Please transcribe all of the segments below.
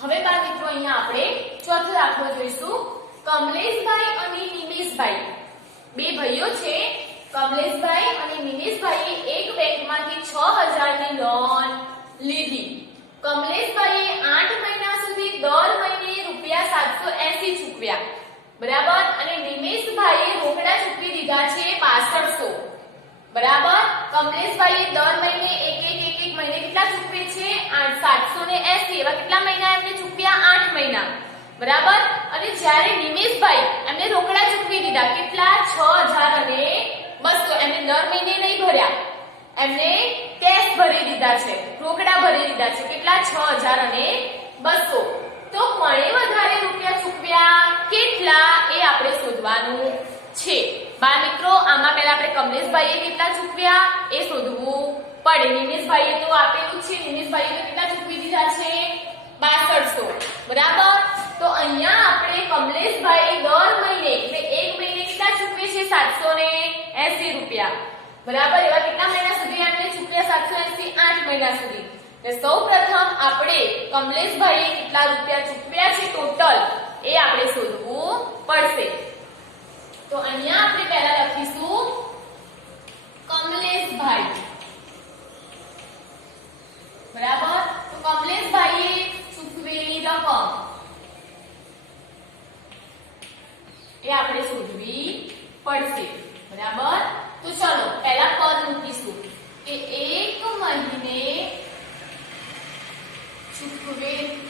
હવે બાળ મિત્રો અહીંયા આપણે ચોથો દાખલો જોઈશું। કમલેશભાઈ અને નિમેશભાઈ બે ભાઈઓ છે। કમલેશભાઈ અને નિમેશભાઈએ એક બેંકમાંથી 6000 ની લોન લીધી। કમલેશભાઈએ 8 મહિના સુધી દર મહિને ₹780 ચૂકવ્યા, બરાબર, અને નિમેશભાઈએ રોકડા ચૂકવી દીધા છે 6500, બરાબર। કમલેશભાઈએ દર મહિને એક મહિને કેટલા ચૂકવે છે? 780। એવા કેટલા મહિના એમને ચૂકવ્યા? 8 મહિના, બરાબર। અને જ્યારે નિમેશભાઈ એમને રોકડા ચૂકવી દીધા, કેટલા? 6000 અને 200। એમને દર મહિને નહીં ભર્યા, એમને કેશ ભરી દીધા છે, રોકડા ભરી દીધા છે, કેટલા? 6000 અને 200। તો કોણે વધારે રૂપિયા ચૂકવ્યા, કેટલા, એ આપણે શોધવાનું છે। બાળ મિત્રો આમાં પહેલા આપણે કમલેશભાઈએ કેટલા ચૂકવ્યા એ શોધવું પડે। નિમેશભાઈએ તો આપેલું છે, નિમેશભાઈએ તો કેટલા ચૂકવી દીધા છે? 6200, બરાબર। તો અહીંયા આપણે કમલેશભાઈ દર મહિને એટલે એક મહિને કેટલા ચૂકવે છે? 780 રૂપિયા, બરાબર। એવા કેટલા મહિના સુધી એમને ચૂકવ્યા? 780, 8 મહિના સુધી। એટલે સૌપ્રથમ આપણે કમલેશભાઈએ કેટલા રૂપિયા ચૂકવ્યા છે ટોટલ એ આપણે શોધવું પડશે। તો અહીંયા આપણે પહેલા લખીશું કમલેશભાઈ, બરાબર। તો કમલેશભાઈએ ચૂકવેલી રકમ એ આપણે શોધવી પડશે, બરાબર। તો ચલો પહેલા પદ મૂકીશું કે એક મહિને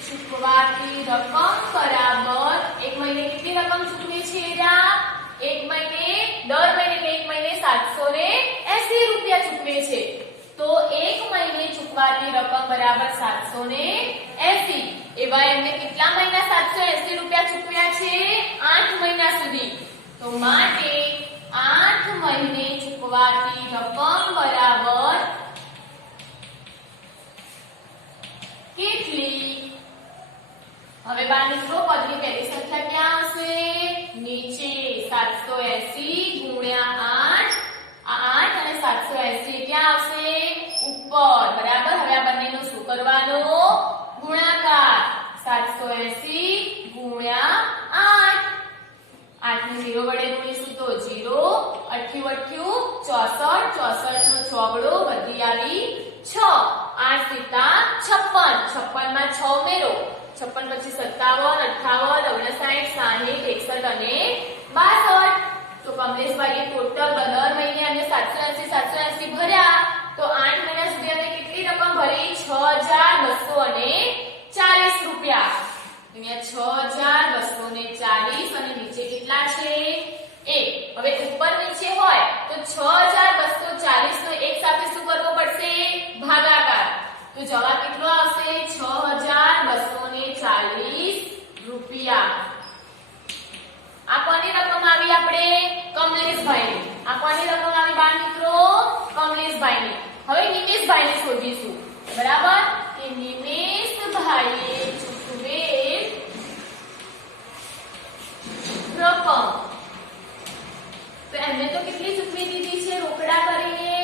ચૂકવાતી રકમ બરાબર એક મહિને કેટલી રકમ ચૂકવે છે? એક મહિને દર મહિને એક મહિને 780 રૂપિયા ચૂકવે છે। તો એક મહિને ચૂકવાતી રકમ બરાબર 780। એવા એમને કેટલા મહિના 780 રૂપિયા ચૂકવ્યા છે? 8 મહિના સુધી। તો માટે 8 મહિને ચૂકવાતી રકમ બરાબર કેટલી? હવે બાળ મિત્રો પદની પહેલી સંખ્યા ક્યાં આવશે? નીચે 780 ગુણ્યા 8, આ 8 અને 780 ક્યાં આવશે? ઉપર, બરાબર। હવે આ બંનેનો શું કરવાનો? ગુણાકાર। 780 ગુણ્યા 8, 8 ને 0 વડે ગુણીશું તો 0, 8 64, 64 નો ચોગડો વધી આવી 6, 8 સીતા 56, 56 માં 6 ઉમેરો, 56 પછી 57, 58, 59, 60, 61 અને 62। તો કમલેશભાઈએ ટોટલ દર મહિને એમને 780 ભર્યા। તો 8 મહિના સુધી એમને કેટલી રકમ ભરી? 6240 રૂપિયા। અહીંયા 6240 અને નીચે કેટલા છે? 1। હવે ઉપર નીચે હોય તો 6240 નો એક સાથે શું કરવો પડશે? ભાગાકાર। તો જવાબ કેટલો આવશે? 6240 રૂપિયા। આ કોની રકમ આવી? આપણે કમલેશભાઈની। આ કોની રકમ આવી બાળ મિત્રો? કમલેશભાઈની। હવે નિમેશભાઈને શોધીશું, બરાબર, કે નિમેશભાઈએ ચૂકવેલ રકમ, તો એમને તો કેટલી ચૂકવી દીધી છે રોકડા કરીને?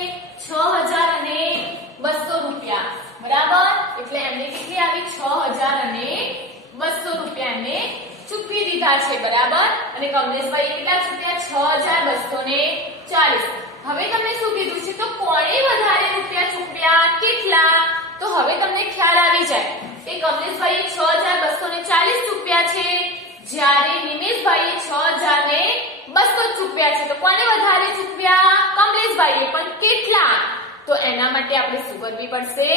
6000 અને 200 રૂપિયા, બરાબર। એટલે એમને કેટલી આવી? 6000 અને 200 રૂપિયા એમને ચૂકવી દીધા છે, બરાબર। અને કમલેશભાઈએ કેટલા ચૂક્યા? 6240। હવે તમને શું કીધું છે? તો કોણે વધારે રૂપિયા ચૂકવ્યા, કેટલા? તો હવે તમને ખ્યાલ આવી જાય કે કમલેશભાઈએ 6240 ચૂકવ્યા છે, જ્યારે નિમેશભાઈએ 6200 ચૂકવ્યા છે। તો કોણે વધારે ચૂકવ્યા? કમલેશભાઈએ, પણ કેટલા? તો એના માટે આપણે શું કરવી પડશે?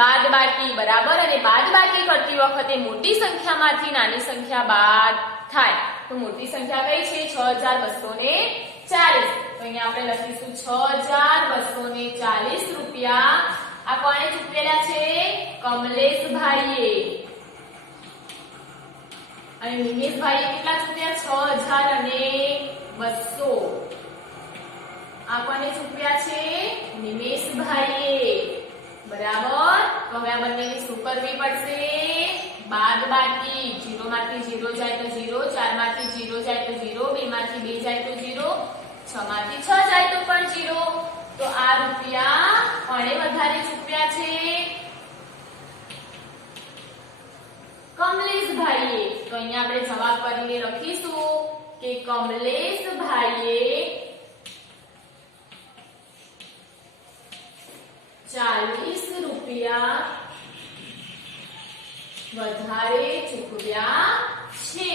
બાદબાકી, બરાબર। અને બાદબાકી કરતી વખતે મોટી સંખ્યામાંથી નાની સંખ્યા બાદ થાય। તો મોટી સંખ્યા કઈ છે? 6240। તો અહીંયા આપણે લખીશું 6240 રૂપિયા આ કોણે ચૂકવેલા છે? કમલેશભાઈએ। અને નિમેશભાઈએ કેટલા ચૂકવ્યા? 6200। આ કોને ચૂકવ્યા છે? નિમેશભાઈએ, બરાબર। તો હવે આ બંનેને શું કરવી પડશે? બાદબાકી। 0 માંથી 0 જાય તો 0, 4 માંથી 0 જાય તો 0, 2 માંથી 2 જાય તો 0, 6 માંથી 6 જાય તો પણ 0। તો આ રૂપિયા કોણે વધારે ચૂકવ્યા છે? અહીંયા આપણે જવાબ કરીને લખીશું કે કમલેશભાઈએ 40 રૂપિયા વધારે ચૂકવ્યા છે.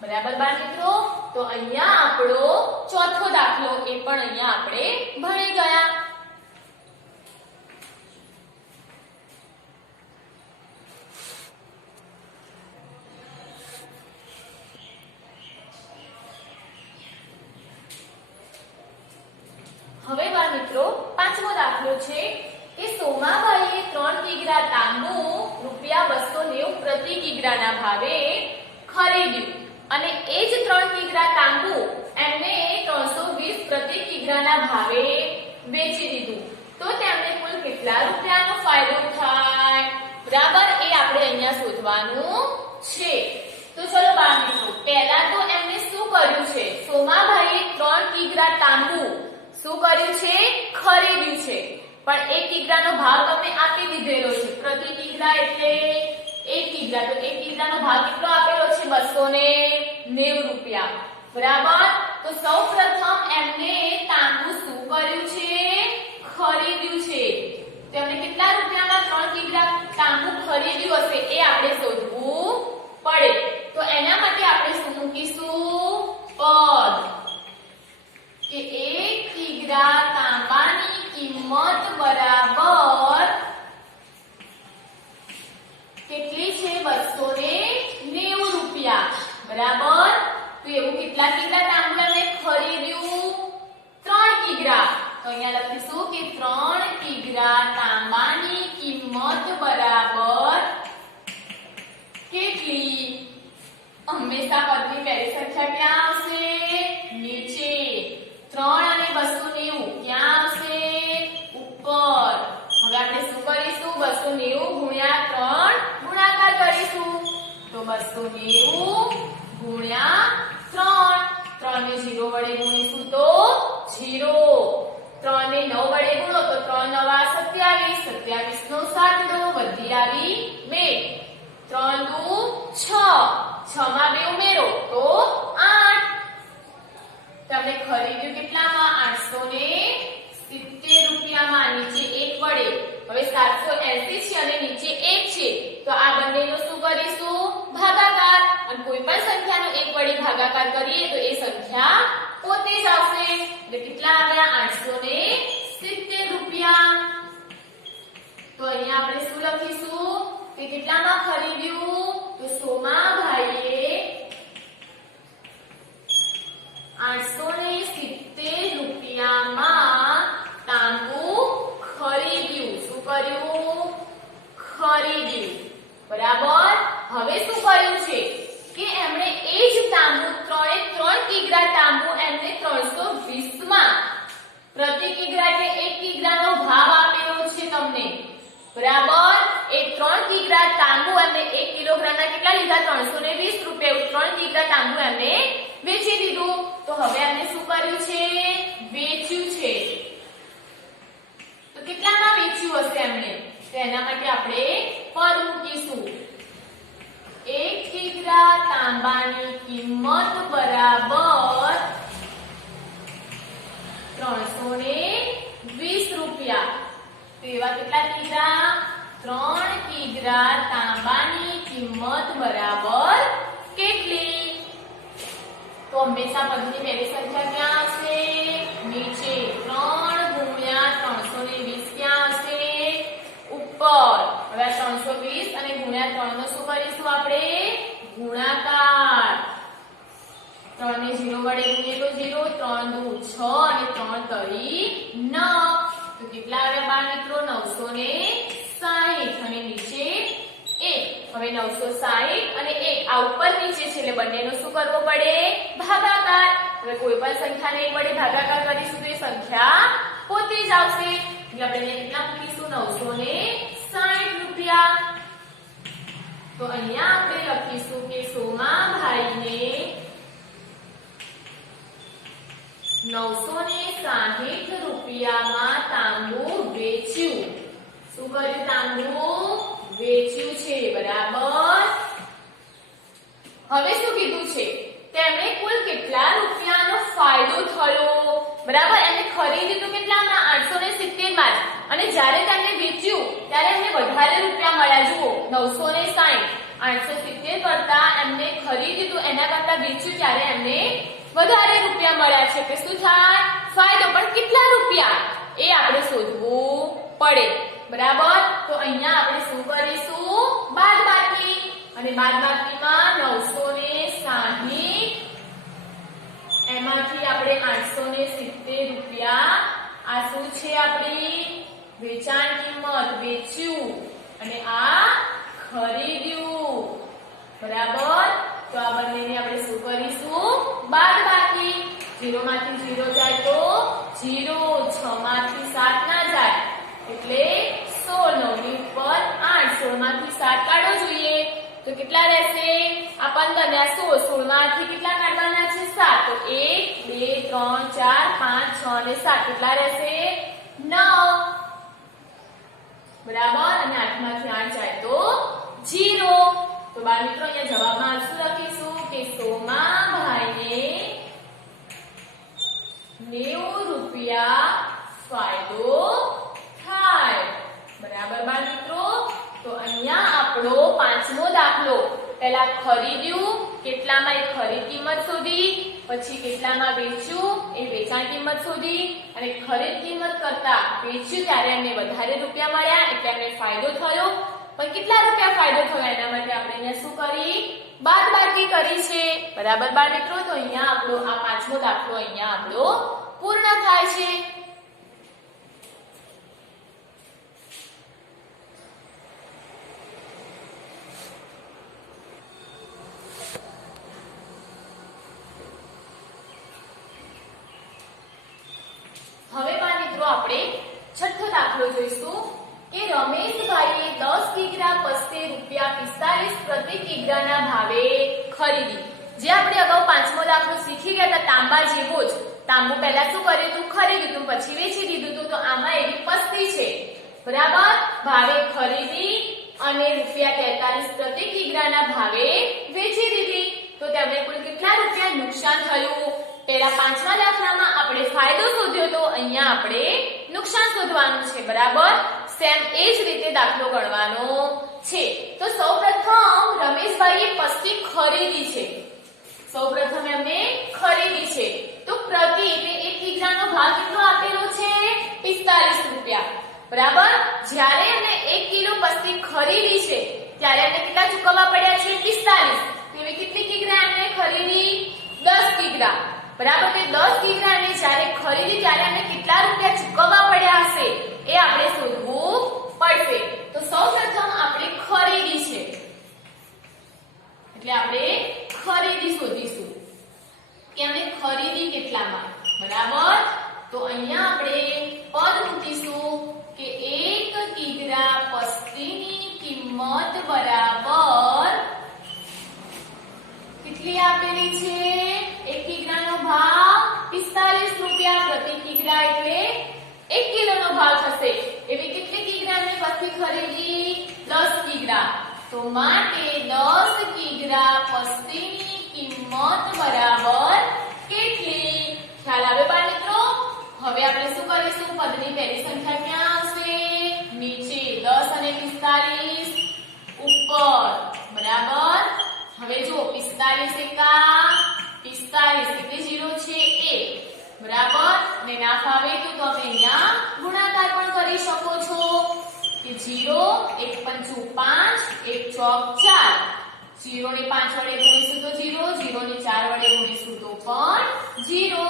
બરાબર બાળ મિત્રો, તો અહીંયા આપણો ચોથો દાખલો એ પણ અહીંયા આપણે ભણી ગયા. હવે બાળ મિત્રો પાંચમો દાખલો છે કે સોમાભાઈએ 3 કિગ્રા તાંબુ ₹290 પ્રતિ કિગ્રાના ભાવે ખરીદ્યું અને એ જ 3 કિગ્રા તાંબુ એમને 320 પ્રતિ કિગ્રાના ભાવે વેચી દીધું. તો તેમને કુલ કેટલા રૂપિયાનો ફાયદો થાય? બરાબર, એ આપણે અહીંયા શોધવાનું છે. તો ચલો બાળ મિત્રો, પહેલા તો એમને શું કર્યું છે? સોમાભાઈએ 3 કિગ્રા તાંબુ શું કર્યું છે? ખરીદ્યું છે. પણ 1 કિગ્રાનો ભાવ તમને આપી દીધેલો છે. પ્રતિ કિગ્રા એટલે 1 કિગ્રા, તો 1 કિગ્રાનો ભાવ કેટલો આપેલો છે? 290 રૂપિયા. બરાબર, તો સૌપ્રથમ એમને તાંબુ શું કર્યું છે? ખરીદ્યું છે. તેમને કેટલા રૂપિયામાં 3 કિગ્રા તાંબુ ખરીદ્યું હશે એ આપણે શોધવું પડે. તો એના માટે આપણે શું મૂકીશું? પદ કે 1 કિગ્રા તાંબાની કિંમત બરાબર કેટલી છે? 290 રૂપિયા. બરાબર, તો એવું કેટલા કિગ્રા તાંબુ એમને ખરીદ્યું? 3 કિગ્રા. તો અહીંયા લખીશું કે 3 કિગ્રા તાંબાની કિંમત બરાબર કેટલી? હંમેશા પદની પહેલી સંખ્યા ક્યાં આવશે? નીચે. 3 અને 290 ક્યાં આવશે? ઉપર. હવે આપણે શું કરીશું? 290 ગુણ્યા 3 ગુણાકાર કરીશું. તો 290 ગુણ્યા 3. 3 ને 0 વડે ગુણીશું તો 0. 3 ને 9 વડે ગુણો તો 3 નવા 27. 27 નો 7 વધી આવી 2. 3 દુ 6. 6 માં 2 ઉમેરો તો 8. તમને ખરીદ્યું કેટલામાં? 870 રૂપિયામાં. નીચે 1 વડે. હવે 780 છે અને નીચે 1 છે, તો આ બંનેનો શું કરીશું? ભાગાકાર. અને કોઈ પણ સંખ્યાનો 1 વડે ભાગાકાર કરીએ તો એ સંખ્યા પોતે જ આવશે. એટલે કેટલા આવ્યા? 870 રૂપિયા. તો અહીંયા આપણે શું લખીશું કે કેટલામાં ખરીદ્યું? તો સોમાભાઈએ 870 રૂપિયામાં તાંબુ ખરીદ્યું. શું કર્યું? ખરીદ્યું. બરાબર, હવે શું કર્યું છે કે એમણે એ જ તાંબુ 3 કિગ્રા તાંબુ એમને 320 માં પ્રતિ કિગ્રા એટલે 1 કિગ્રાનો ભાવ આપેલો છે તમને. બરાબર, એ 3 કિગ્રા તાંબુ એમને 1 કિલોગ્રામના કેટલા લીધા? 320 રૂપિયા. 3 કિગ્રા તાંબુ એમને વેચી દીધું. તો હવે એમને શું કર્યું છે? વેચ્યું છે. તો કેટલામાં વેચ્યું હશે એમને? તો એના માટે આપણે પદ મૂકીશું. 1 કિગ્રા તાંબાની કિંમત બરાબર 320 રૂપિયા. તો એવા કેટલા કિગ્રા? 3 કિગ્રા તાંબાની કિંમત બરાબર કેટલી? તો હંમેશા પદની પહેલી સંખ્યા ક્યાં આવશે? નીચે. 3 ગુણ્યા 320 ક્યાં આવશે? ઉપર. હવે 320 અને ગુણ્યા 3 નો શું કરીશું આપણે? ગુણાકાર. 3 ને 0 વડે ગુણીએ તો 0. 3 દુ 6 અને 3 તરી 9. તો કેટલા આવ્યા બાળ મિત્રો? 960. અને નીચે 1. હવે 960 અને 1 આ ઉપર નીચે છે એટલે બંનેનો શું કરવો પડે? ભાગાકાર. હવે કોઈ પણ સંખ્યાને 1 વડે ભાગાકાર કરીશું તો એ સંખ્યા પોતે જ આવશે. એટલે આપણે કેટલા મૂકીશું? 960 રૂપિયા. તો અહીંયા આપણે લખીશું કે સોમાભાઈને 960 રૂપિયામાં તાંબુ વેચ્યું. શું કર્યું? તાંબુ હવે શું કીધું છે તેમણે કુલ કેટલા રૂપિયાનો ફાયદો થયો બરાબર એમને ખરીદ્યું તો કેટલામાં 870 માં અને જ્યારે તેમને વેચ્યું ત્યારે એમને વધારે રૂપિયા મળ્યા જુઓ 960 870 કરતા એમને ખરીદ્યું તો એના કરતા વેચ્યું ત્યારે એમને વધારે રૂપિયા મળ્યા છે કે શું થાય ફાયદો પણ કેટલા રૂપિયા એ આપણે શોધવું પડે બરાબર તો અહીંયા આપણે શું કરીશું બાદબાકી અને બાદબાકીમાં 960 એમાંથી આપણે 870 રૂપિયા આ શું છે આપણી વેચાણ કિંમત વેચ્યું અને આ ખરીદ્યું બરાબર તો આ બંનેને આપણે શું કરીશું બાદબાકી 0 માંથી 0 જાય તો 0 6 માંથી 7 ના જાય એટલે 16 9 ની ઉપર 8 16 માંથી 7 કાઢો જોઈએ તો કેટલા રહેશે આ 15 ને આ 16 માંથી કેટલા કાઢવાના છે 7 તો 1 2 3 4 5 6 અને 7 કેટલા રહેશે 9 બરાબર અને 8 માંથી 8 જાય તો 0 તો બાળ મિત્રો અહીંયા જવાબમાં શું લખીશું કે સોમાભાઈને 90 રૂપિયા ફાયદો થાય બરાબર બાળ મિત્રો તો અહીંયા આપણો પાંચમો દાખલો પહેલા ખરીદ્યું કેટલામાં એ ખરીદ કિંમત શોધી પછી કેટલામાં વેચ્યું એ વેચાણ કિંમત શોધી અને ખરીદ કિંમત કરતા વેચ્યું ત્યારે એમને વધારે રૂપિયા મળ્યા એટલે એમને ફાયદો થયો પણ કેટલા રૂપિયા ફાયદો થયો એના માટે આપણે અહીંયા શું કરી બાદબાકી કરી છે બરાબર બાળ મિત્રો તો અહીંયા આપણો આ પાંચમો દાખલો અહીંયા આપણો પૂર્ણ થાય છે હવે બાળ મિત્રો આપણે છઠ્ઠો દાખલો જોઈશું કે રમેશભાઈએ 10 કિગ્રા 75 રૂપિયા 45 પ્રતિ કિગ્રાના ભાવે ખરીદી જે આપણે અગાઉ પાંચમો દાખલો શીખી ગયા હતા તાંબા જેવો જ તાંબુ પહેલા શું કર્યું હતું ખરીદ્યું હતું પછી વેચી દીધું હતું તો આમાં એવી પસ્તી છે બરાબર ભાવે ખરીદી અને રૂપિયા 43 પ્રતિ કિગ્રાના ભાવે વેચી દીધી તો તેમને કુલ કેટલા રૂપિયા નુકસાન થયું પહેલા પાંચમા દાખલામાં આપણે ફાયદો શોધ્યો તો અહીંયા આપણે નુકસાન શોધવાનું છે બરાબર સેમ એ જ રીતે દાખલો ગણવાનો છે તો સૌપ્રથમ રમેશભાઈએ પસ્તી ખરીદી છે સૌપ્રથમ એમને ખરીદી છે તો પ્રતિ એટલે 1 કિગ્રાનો ભાવ કેટલો આપેલો છે 45 રૂપિયા બરાબર જ્યારે એમને 1 કિલો પસ્તી ખરીદી છે ત્યારે એમને કેટલા ચૂકવવા પડ્યા છે 45 તેવી કેટલી કિગ્રા એમને ખરીદી 10 કિગ્રા બરાબર કે 10 કિગ્રા એમને જ્યારે ખરીદી ત્યારે એમને કેટલા રૂપિયા ચૂકવવા પડ્યા હશે એ આપણે શોધવું પડશે તો સૌપ્રથમ આપણે ખરીદી છે એટલે આપણે ખરીદી શોધીશું કે એમને ખરીદી કેટલામાં બરાબર તો અહીંયા આપણે પદ મૂકીશું કે 1 કિગ્રા પસ્તીની કિંમત બરાબર કેટલી આપેલી છે 1 કિગ્રાનો ભાવ 45 રૂપિયા પ્રતિ કિગ્રા એટલે 1 કિલોનો ભાવ થશે એવી કેટલી કિગ્રાની પસ્તી ખરીદી 10 કિગ્રા તો માટે 10 કિગ્રા પસ્તીની કિંમત બરાબર કેટલી ખ્યાલ આવે બાળ મિત્રો હવે આપણે શું કરીશું પદની પહેલી સંખ્યા ક્યાં આવશે નીચે 10 અને 45 ઉપર બરાબર હવે જો 45 એકા 45 એટલે 0 છે 1 બરાબર ને ના ફાવે તો તમે અહીંયા ગુણાકાર પણ કરી શકો છો કે 0 1 5 5 1 ચોક 4 0 ને 5 વડે ગુણીશું તો 0 0 ને 4 વડે ગુણીશું તો પણ 0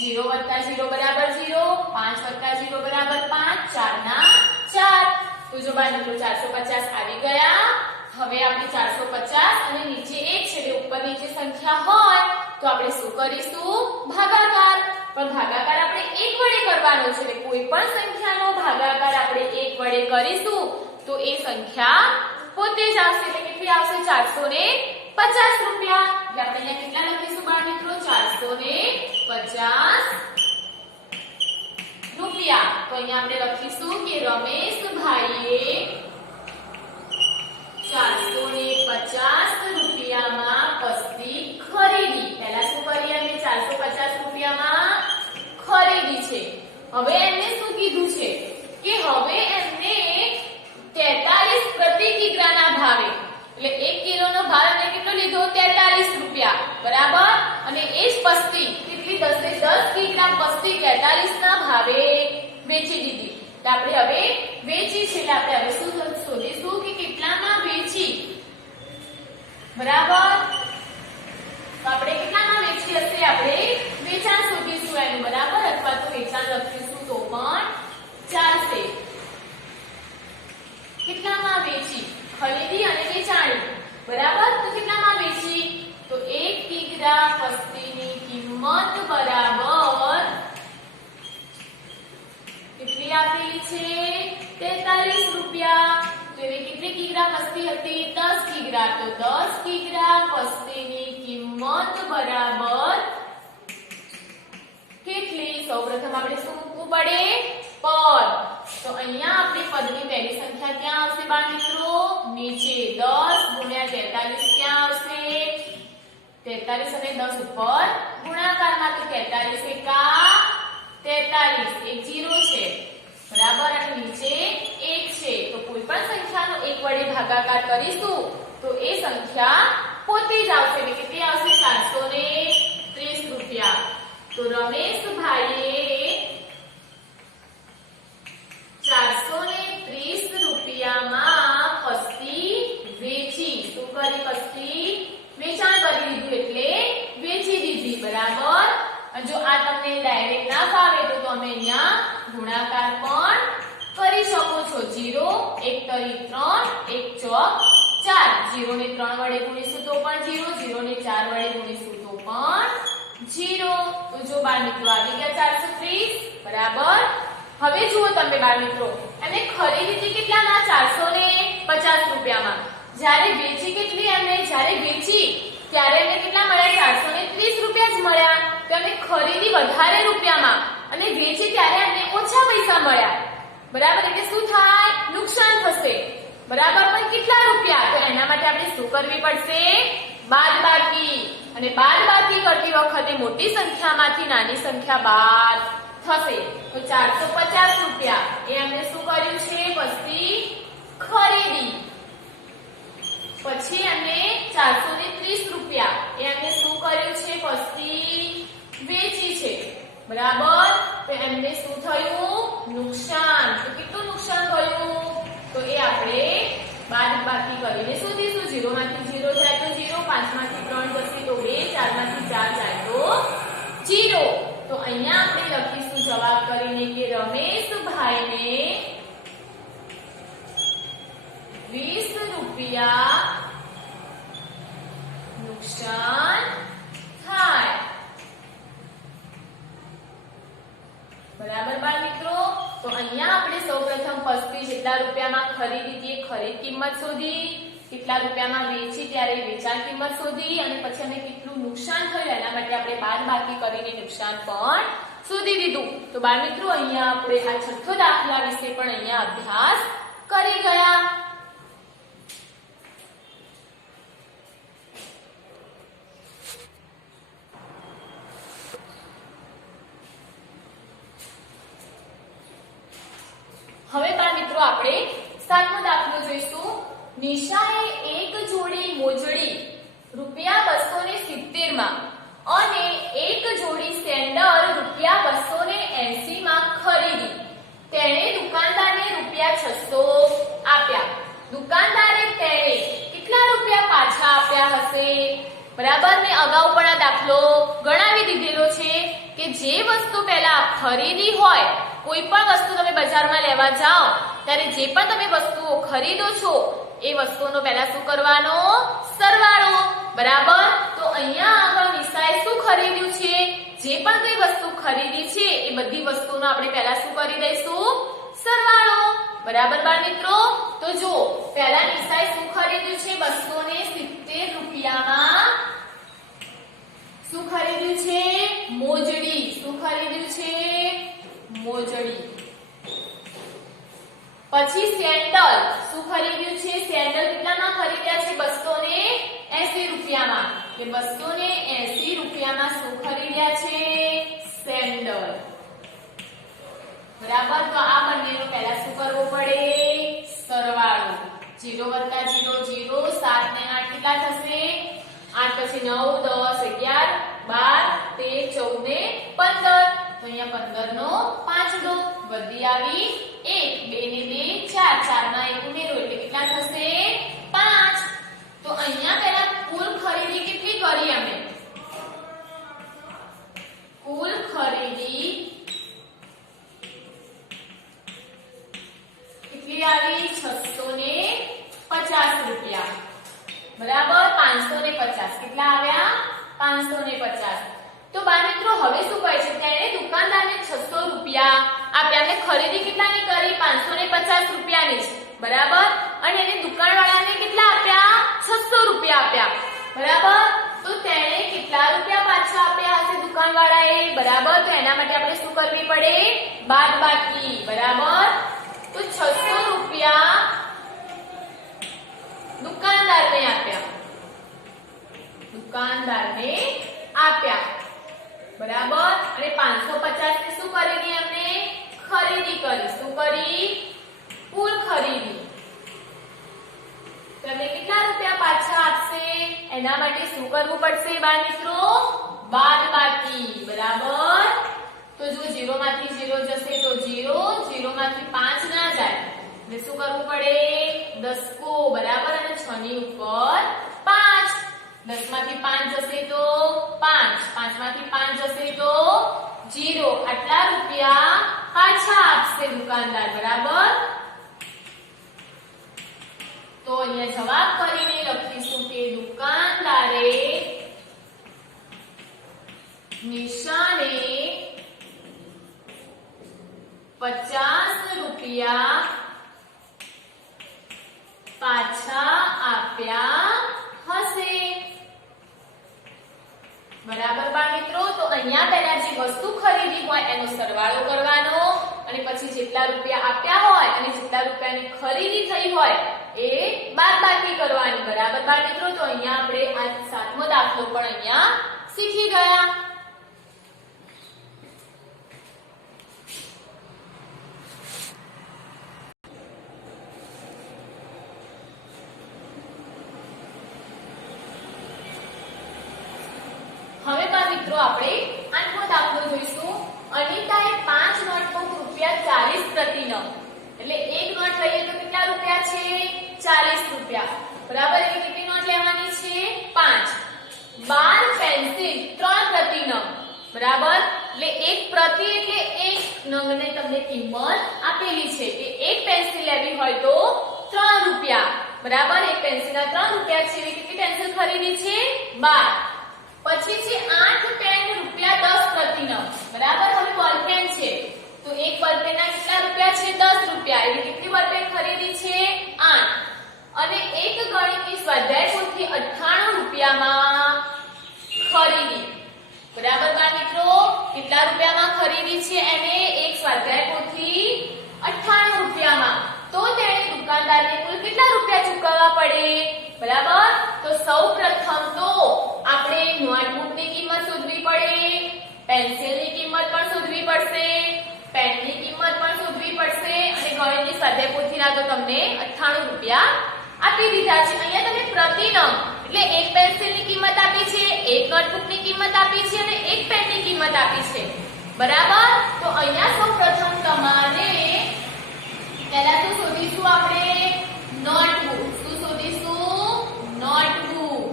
0 વત્તા 0 બરાબર 0 5 વત્તા 0 બરાબર 5 4 ના 4 તો જો બાજુ 450 આવી ગયા હવે આપણે 450 અને નીચે 1 છે એટલે ઉપર નીચે સંખ્યા હોય તો આપણે શું કરીશું ભાગાકાર પણ ભાગાકાર આપણે 1 વડે કરવાનો છે એટલે કોઈ પણ સંખ્યાનો ભાગાકાર આપણે 1 વડે કરીશું તો એ સંખ્યા પોતે જ આવશે એટલે કેટલી આવશે 450 રૂપિયા એટલે આપણે અહીંયા કેટલા લખીશું બાળ મિત્રો 450 રૂપિયા તો અહીંયા આપણે લખીશું કે રમેશભાઈએ 450 રૂપિયામાં હવે એમને શું કીધું છે કે હવે એમને 43 પ્રતિ કિગ્રાના ભાવે, એટલે 1 કિલોનો ભાવ એમને કેટલો લીધો 43 રૂપિયા, બરાબર, અને એ જ પસ્તી કેટલી 10 કિગ્રા પસ્તી 43 ના ભાવે વેચી દીધી. તો આપણે હવે વેચી છે એટલે આપણે હવે શું શોધીશું કે કેટલામાં વેચી, બરાબર. તો આપણે કેટલામાં વેચી હશે, આપણે વેચાણ શોધીશું એનું, બરાબર, અથવા તો વેચાણ લખીશું તો પણ ચાલશે. કેટલામાં વેચી, ખરીદી અને વેચાણી, બરાબર. તો કેટલામાં વેચી, તો 1 કિગ્રા પસ્તીની કિંમત બરાબર કેટલી આપેલી છે 43 રૂપિયા. તો એવી કેટલી કિગ્રા પસ્તી હતી 10 કિગ્રા. તો 10 કિગ્રા પસ્તીની કિંમત બરાબર કેટલી, સૌપ્રથમ આપણે શું મૂકવું પડે, પદ. તો અહીંયા આપણી પદની પહેલી સંખ્યા ક્યાં આવશે બાળ મિત્રો, નીચે. 10 ગુણ્યા 43 ક્યાં આવશે, 43 અને 10 ઉપર ગુણાકારમાં. તો 43 એકા 43, એક 0 છે, બરાબર, અને નીચે 1 છે. તો કોઈ પણ સંખ્યાનો 1 વડે ભાગાકાર કરીશું તો એ સંખ્યા પોતે જ આવશે, એટલે કેટલી આવશે 430 રૂપિયા. તો રમેશભાઈએ 430 રૂપિયામાં પસ્તી વેચી. શું કરી, પસ્તી વેચાણ કરી દીધું એટલે વેચી દીધી, બરાબર. અને જો આ તમને ડાયરેક્ટ ના ફાવે તો તમે અહીંયા ગુણાકાર પણ કરી શકો છો. 0 1 તરી 3 1 ચોક 4. 0 ને 3 વડે ગુણીશું તો પણ 0, 0 ને 4 વડે ગુણીશું તો પણ 0. તો જો બાળ મિત્રો આવી ગયા 430, બરાબર. હવે જુઓ તમે બાળ મિત્રો, એમને ખરીદી કેટલામાં 450 રૂપિયામાં. જ્યારે વેચી કેટલી, એમને જ્યારે વેચી ત્યારે એમને કેટલા મળ્યા 430 રૂપિયા જ મળ્યા. તો એમને ખરીદી વધારે રૂપિયામાં અને વેચી ત્યારે એમને ઓછા પૈસા મળ્યા, બરાબર. એટલે શું થાય, નુકસાન થશે, બરાબર. પણ કેટલા રૂપિયા, તો એના માટે આપણે શું કરવી પડશે, બાદબાકી. અને બાદબાકી કરતી વખતે મોટી સંખ્યામાંથી નાની સંખ્યા બાદ થશે. તો 450 રૂપિયા એ એમને શું કર્યું છે, પસ્તી ખરીદી. પછી એમને 430 રૂપિયા એ એમને શું કર્યું છે, પસ્તી વેચી છે, બરાબર. તો એમને શું થયું, નુકસાન. તો કેટલું નુકસાન થયું, તો એ આપણે બાદબાકી કરીને શોધીશું. 0 માંથી 0 જાય તો 0, 5 માંથી 3 જશે તો 2, 4 માંથી 4 જાય તો 0. તો અહીંયા આપણે લખીશું જવાબ કરીને કે રમેશભાઈને 20 રૂપિયા નુકસાન થાય, બરાબર બાળ મિત્રો. તો અહીંયા આપણે સૌપ્રથમ પસ્તી જેટલા રૂપિયામાં ખરીદી હતી ખરીદ કિંમત શોધી, કેટલા રૂપિયામાં વેચી ત્યારે વેચાણ કિંમત શોધી, અને પછી અમે કેટલું નુકસાન થયું એના માટે આપણે બાદબાકી કરીને નુકસાન પણ શોધી દીધું. તો બાળ મિત્રો અહીંયા આપણે આ છઠ્ઠો દાખલા વિશે પણ અહીંયા અભ્યાસ કરી ગયા. હવે બાળ મિત્રો આપણે સાતમો દાખલો જોઈશું. નિશાએ એક જોડી મોજડી ₹270 માં અને એક જોડી સેન્ડલ ₹280 માં ખરીદી. તેણે દુકાનદારને ₹600 આપ્યા. દુકાનદારે તેણે કેટલા રૂપિયા પાછા આપ્યા હશે, બરાબર. મેં અગાઉ પણ આ દાખલો ગણાવી દીધેલો છે કે જે વસ્તુ પહેલા ખરીદી હોય, કોઈ પણ વસ્તુ તમે બજારમાં લેવા જાઓ ત્યારે જે પણ તમે વસ્તુઓ ખરીદો છો એ વસ્તુનો પહેલા શું કરવાનો, સરવાળો, બરાબર. તો અહીંયા આગળ નિશાએ શું ખરીદ્યું છે, જે પણ કઈ વસ્તુ ખરીદી છે એ બધી વસ્તુનો આપણે પહેલા શું કરી દઈશું, સરવાળો, બરાબર બાળ મિત્રો. તો જો પહેલા નિશાએ શું ખરીદ્યું છે, 270 રૂપિયામાં શું ખરીદ્યું છે, મોજડી. શું ખરીદ્યું છે, મોજડી. પછી સેન્ડલ શું ખરીદ્યું છે, સેન્ડલ કેટલામાં ખરીદ્યા છે, 280 રૂપિયામાં. કે 280 રૂપિયામાં શું ખરીદ્યા છે, સેન્ડલ. બરાબર. તો આ બંનેનો પહેલા શું કરવું પડે? સરવાળો. 0 + 0 0, 7 ને 8 કેટલા થશે? 8 પછી 9 10 11 12 13 14 ને 15. તો અહીંયા 15 નો 5 ડો વધી આવી 1 2 ને 2 4 4 માં 1 ઉમેરો એટલે કેટલા થશે? 5. તો અહીંયા પહેલા કુલ ખરીદી કેટલી કરી અમે? કુલ ખરીદી કેટલી આવી? 650 રૂપિયા. બરાબર. 550 કેટલા આવ્યા? 550. તો બા મિત્રો હવે શું કહે છે? તેણે દુકાનદારને 600 રૂપિયા આપ્યા. અમે ખરીદી કેટલાની કરી? 550 રૂપિયાની જ. બરાબર. અને એને દુકાનવાળાને કેટલા આપ્યા? 600 રૂપિયા આપ્યા. બરાબર. તો તેણે કેટલા રૂપિયા પાછા આપ્યા હશે દુકાનવાળાએ? બરાબર. તો એના માટે આપણે શું કરવી પડે? બાદબાકી. બરાબર. તો 600 રૂપિયા દુકાનદારને આપ્યા. દુકાનદારને આપ્યા. બરાબર. અને 550 ને શું કરી? અમને ખરીદી કરી. શું કરી? કુલ ખરીદી. તમને કેટલા રૂપિયા પાછા આપશે? એના માટે શું કરવું પડશે બા મિત્રો? બાદબાકી. બરાબર. તો જો 0 માંથી 0 જશે તો 0, 0 માંથી 5 ના જાય એટલે શું કરવું પડે? દસકો. બરાબર. અને 6 ની ઉપર 5. 10 માંથી 5 જશે તો 5, 5 માંથી 5 જશે તો 0. આટલા રૂપિયા પાછા આપશે દુકાનદાર. બરાબર. તો અહીંયા જવાબ કરીને લખીશું કે દુકાનદારે નિશાને 50 રૂપિયા પાછા આપ્યા હશે. બરાબર બા મિત્રો. તો અહીંયા પહેલા જે વસ્તુ ખરીદી હોય એનો સરવાળો કરવાનો અને પછી જેટલા રૂપિયા આપ્યા હોય અને જેટલા રૂપિયાની ખરીદી થઈ હોય એ બાદબાકી કરવાની. બરાબર બા મિત્રો. તો અહીંયા આપણે આ 7મો દાખલો પણ અહીંયા શીખી ગયા. હવે બા મિત્રો આપણે 8મો દાખલો જોઈશું. અનિતાએ 5 નોટબુક ₹40 પ્રતિ નંગ. એટલે એક નોટ લઈએ તો કેટલા રૂપિયા છે? 40 રૂપિયા. બરાબર. એટલે કેટલી નોટ લેવાની છે? 5. 12 પેન્સિલ 3 પ્રતિ નંગ. બરાબર. એટલે એક પ્રતિ એટલે એક નંગને તમને કિંમત આપેલી છે કે એક પેન્સિલ લેવી હોય તો 3 રૂપિયા. બરાબર. એક પેન્સિલના 3 રૂપિયા છે. એટલે કેટલી પેન્સિલ ખરીદી છે? 12. પછી છે 8 પેન ₹10 પ્રતિ નંગ. બરાબર. હવે બોલ પેન છે તો એક બોલ પેનના કેટલા રૂપિયા છે? 10 રૂપિયા. એટલે કેટલી બોલ પેન ખરીદી છે? 8. અને એક ગણિતની સ્વાધ્યાય પોથી 98 રૂપિયામાં ખરીદી. બરાબર બા મિત્રો. કેટલા રૂપિયામાં ખરીદી છે એને? એક સ્વાધ્યાય પોથી 98 રૂપિયામાં. તો તેણે દુકાનદારને કુલ કેટલા રૂપિયા ચૂકવવા પડે? બરાબર. તો સૌપ્રથમ તો આપણે નોટબુકની કિંમત શોધવી પડે, પેન્સિલની કિંમત પણ શોધવી પડશે, પેનની કિંમત પણ શોધવી પડશે અને ગણિતની સ્વાધ્યાય પોથીના તો તમને 98 રૂપિયા આપી દીધા છે. અહીંયા તમે પ્રતિ નંગ એટલે એક પેન્સિલની કિંમત આપી છે, એક નોટબુકની કિંમત આપી છે અને એક પેનની કિંમત આપી છે. બરાબર. તો અહીંયા સૌપ્રથમ તમારે પહેલા તો શોધીશું આપણે નોટબુક. શું શોધીશું? નોટબુક.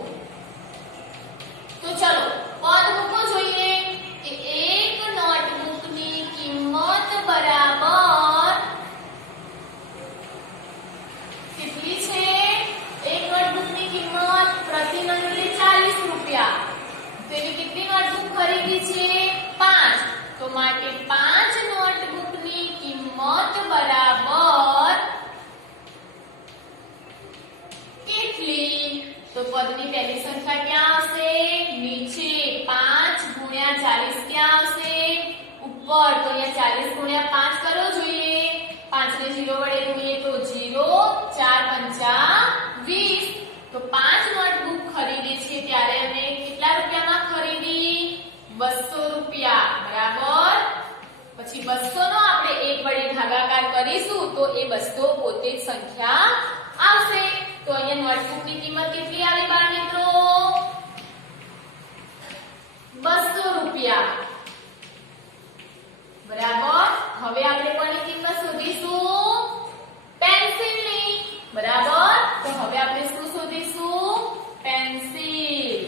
તો ચલો પદ મૂકો જોઈએ કે એક નોટબુકની કિંમત બરાબર કેટલી છે? એક નોટબુકની કિંમત પ્રતિ નંગ એટલે 40 રૂપિયા. તો એવી કેટલી નોટબુક ખરીદી છે? 5. તો માટે 5 નોટબુકની કિંમત બરાબર કેટલી? તો પદની પહેલી સંખ્યા ક્યાં આવશે? નીચે. 5 ગુણ્યા 40 ક્યાં આવશે? ઉપર. તો અહીંયા 40 ગુણ્યા 5 કરવો જોઈએ. 5 ને 0 વડે ગુણીએ તો 0. 4 પંચા 20. તો 5 નોટબુક ખરીદી છે ત્યારે અમે કેટલા રૂપિયામાં ખરીદી? 200 રૂપિયા. બરાબર. પછી 200 નો આપણે 1 ભાગાકાર કરીશું તો એ 200 પોતે જ સંખ્યા આવશે. તો અહીંયા નોટબુકની કિંમત કેટલી આવી બાળ મિત્રો? 200 રૂપિયા. બરાબર. હવે આપણે કોની કિંમત શોધીશું? પેન્સિલની. બરાબર. તો હવે આપણે શું શોધીશું? પેન્સિલ.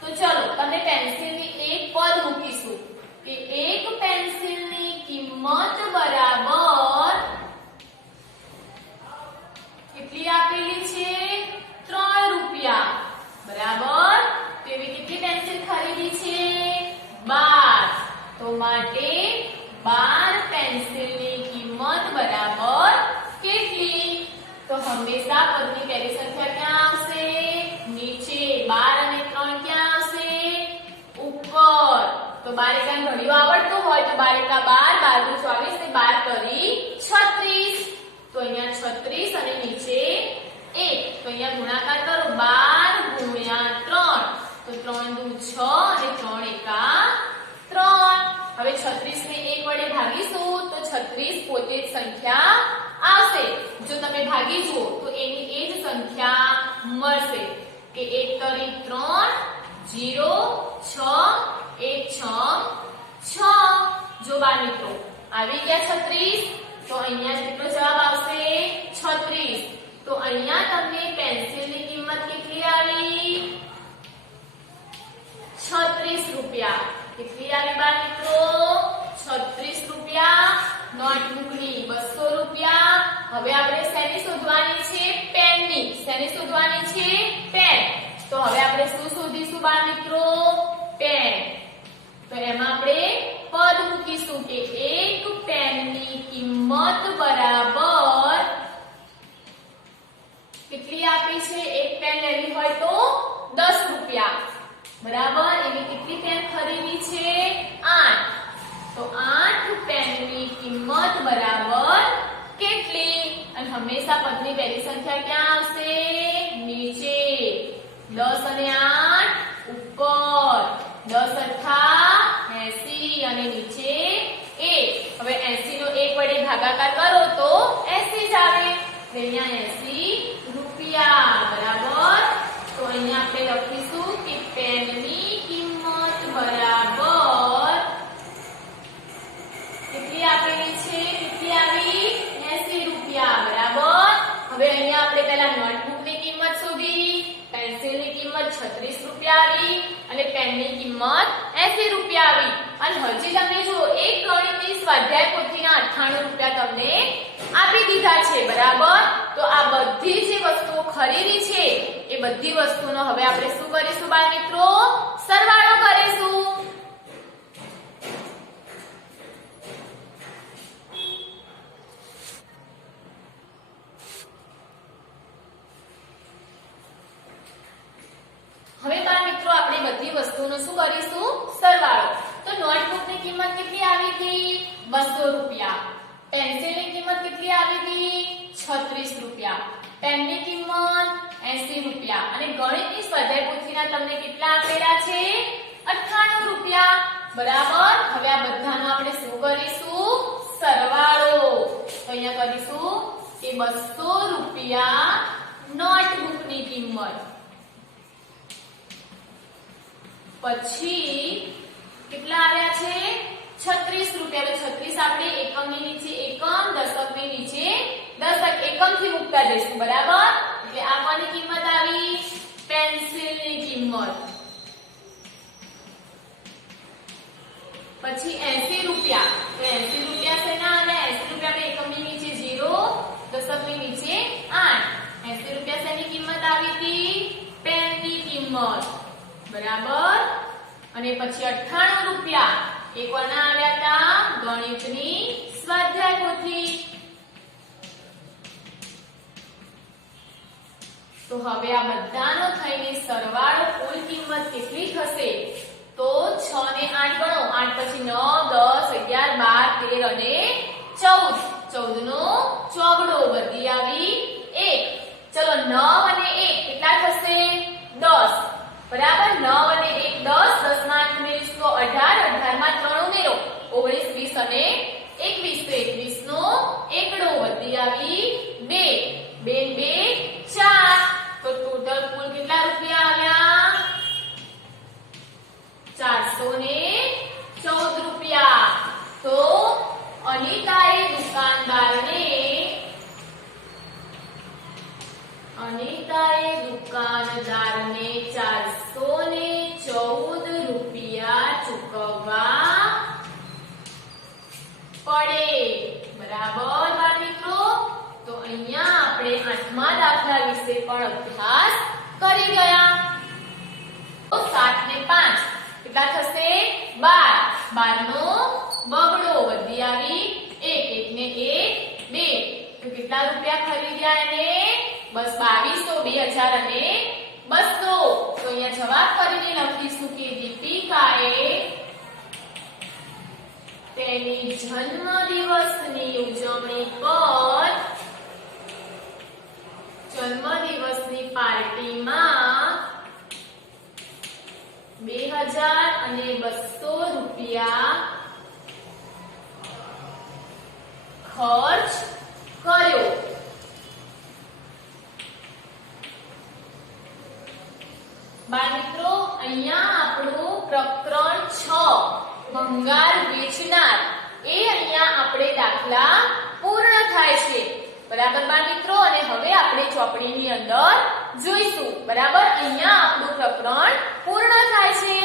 તો ચલો તમે પેન્સિલની એક પદ મૂકીશું કે એક પેન્સિલની કિંમત બરાબર કેટલી આપેલી છે? 3 રૂપિયા. બરાબર. તો એવી કેટલી પેન્સિલ ખરીદી છે? 12. તો માટે 12 પેન્સિલની કિંમત બરાબર કેટલી? તો હંમેશા પદની પહેલી સંખ્યા ક્યાં આવશે? નીચે. 12 અને 3 ક્યાં આવશે? ઉપર. તો 12 એકા ઘડિયો આવડતો હોય તો 12 એકા 12, 12 દુ 24 ને 12 કરી 36. તો અહીંયા 36 અને નીચે 1. તો અહીંયા ગુણાકાર કરો. 12 ગુણ્યા 3. તો 3 દુ 6 અને 3 એકા 3. હવે 36 ને 1 વડે ભાગીશું તો 36 પોતે જ સંખ્યા આવશે. જો તમે ભાગી જુઓ તો એની એ જ સંખ્યા મળશે કે 1 તરી 3 0 6 1 6 6. જો બાળ મિત્રો આવી ગયા 36. તો અહીંયા કેટલો જવાબ આવશે? 36. તો અહીંયા તમને પેન્સિલની કિંમત કેટલી આવી? 36 રૂપિયા. કેટલી આવી બાળ મિત્રો? 36 રૂપિયા. નોટબુકની 200 રૂપિયા. હવે આપણે શેની શોધવાની છે? પેનની. શેની શોધવાની છે? પેન. તો હવે આપણે શું શોધીશું બાળ મિત્રો? પેન. તો એમાં આપણે પદ મૂકીશું કે એક પેનની કિંમત બરાબર કેટલી આપી છે? એક પેન લેવી હોય તો 10 રૂપિયા. બરાબર. એવી કેટલી પેન ખરીદી છે? 8. તો 8 પેનની કિંમત બરાબર કેટલી? અને હંમેશા પદની પહેલી સંખ્યા ક્યાં આવશે? નીચે. 10 અને 8 ઉપર. 10 અઠ્ઠા 80 અને નીચે 1. હવે 80 નો 1 વડે ભાગાકાર કરો તો 80 જ આવે. તો અહીંયા 80 રૂપિયા. બરાબર. તો અહીંયા આપણે લખીશું કે પેનની કિંમત બરાબર કેટલી આપેલી છે? કેટલી આવી? 80 રૂપિયા. બરાબર. હવે અહીંયા આપણે પહેલા નોટબુકની કિંમત શોધી. પેન્સિલની કિંમત 36 રૂપિયા આવી અને પેનની કિંમત 80 રૂપિયા આવી. અને હજી તમે જો એક ગણિતની સ્વાધ્યાય પોથીના 98 રૂપિયા તમને આપી દીધા છે. બરાબર. તો આ બધી જે વસ્તુઓ ખરીદી છે એ બધી વસ્તુનો હવે આપણે શું કરીશું બાળ મિત્રો? સરવાળો કરીશું. હવે બાળ મિત્રો આપણે બધી વસ્તુનો શું કરીશું? સરવાળો. તો નોટબુકની કિંમત કેટલી આવી હતી? 200 રૂપિયા. પેન્સિલની કિંમત કેટલી આવી હતી? 36 રૂપિયા. પેનની કિંમત 80 રૂપિયા. અને ગણિતની સ્વાધ્યાય પોથીના તમને કેટલા આપેલા છે? 98 રૂપિયા. બરાબર. હવે આ બધાનો આપણે શું કરીશું? સરવાળો. તો અહીંયા કરીશું કે 200 રૂપિયા નોટબુકની કિંમત. પછી કેટલા આવ્યા છે? 36 રૂપિયા. તો 36 આપણે એકમની નીચે એકમ, દશકની નીચે દશક એકમથી મુકતા જઈશું. બરાબર. એટલે આ કોની કિંમત આવી? પેન્સિલની કિંમત. પછી 80 રૂપિયા. તો 80 રૂપિયા શેના આવ્યા? 80 રૂપિયા આપણે એકમની નીચે 0, દશકની નીચે 8. 80 રૂપિયા શેની કિંમત આવી હતી? પેનની કિંમત. બરાબર. અને પછી 98 રૂપિયા એ કોના આવ્યા હતા? ગણિતની સ્વાધ્યાય પોથી. તો હવે આ બધાનો થઈને સરવાળો કુલ કિંમત કેટલી થશે? તો 6 ને 8 ગણો. 8 પછી 9 10 11 12 13 અને 14. 14 નો ચોગડો વધી આવી 1. ચલો 9 અને 1 કેટલા થશે? 10. બરાબર. 9 અને 1 10. 10 માં 8 ઉમેરીશું તો 18. 18 માં 3 ઉમેરો 19 20 અને 21 તો 21 નો એકડો વધી આવી 2 2 2 4 તો ટોટલ કુલ કેટલા રૂપિયા આવ્યા 414 રૂપિયા તો અનિતાએ દુકાનદારને 414 રૂપિયા ચૂકવવા પડે બરાબર બાળ મિત્રો તો અહીંયા આપણે 8મા દાખલા વિશે પણ અભ્યાસ કરી ગયા તો 7 ને 5 કેટલા થશે 12 12 નો બગડો વધી આવી 1 1 ને 1 2 તો કેટલા રૂપિયા ખરીદ્યા એને બસ 2200 2000 અને 200 તો અહીંયા જવાબ કરીને લખીશું કે દીપિકાએ તેની જન્મદિવસની ઉજવણી પર જન્મદિવસની પાર્ટીમાં 2000 અને 200 રૂપિયા ખર્ચ કર્યો બાળ મિત્રો અહીંયા આપણું પ્રકરણ 6 ભંગાર વેચનાર એ અહીંયા આપણે દાખલા પૂર્ણ થાય છે બરાબર બાળ મિત્રો અને હવે આપણે ચોપડીની અંદર જોઈશું બરાબર અહીંયા આપણું પ્રકરણ પૂર્ણ થાય છે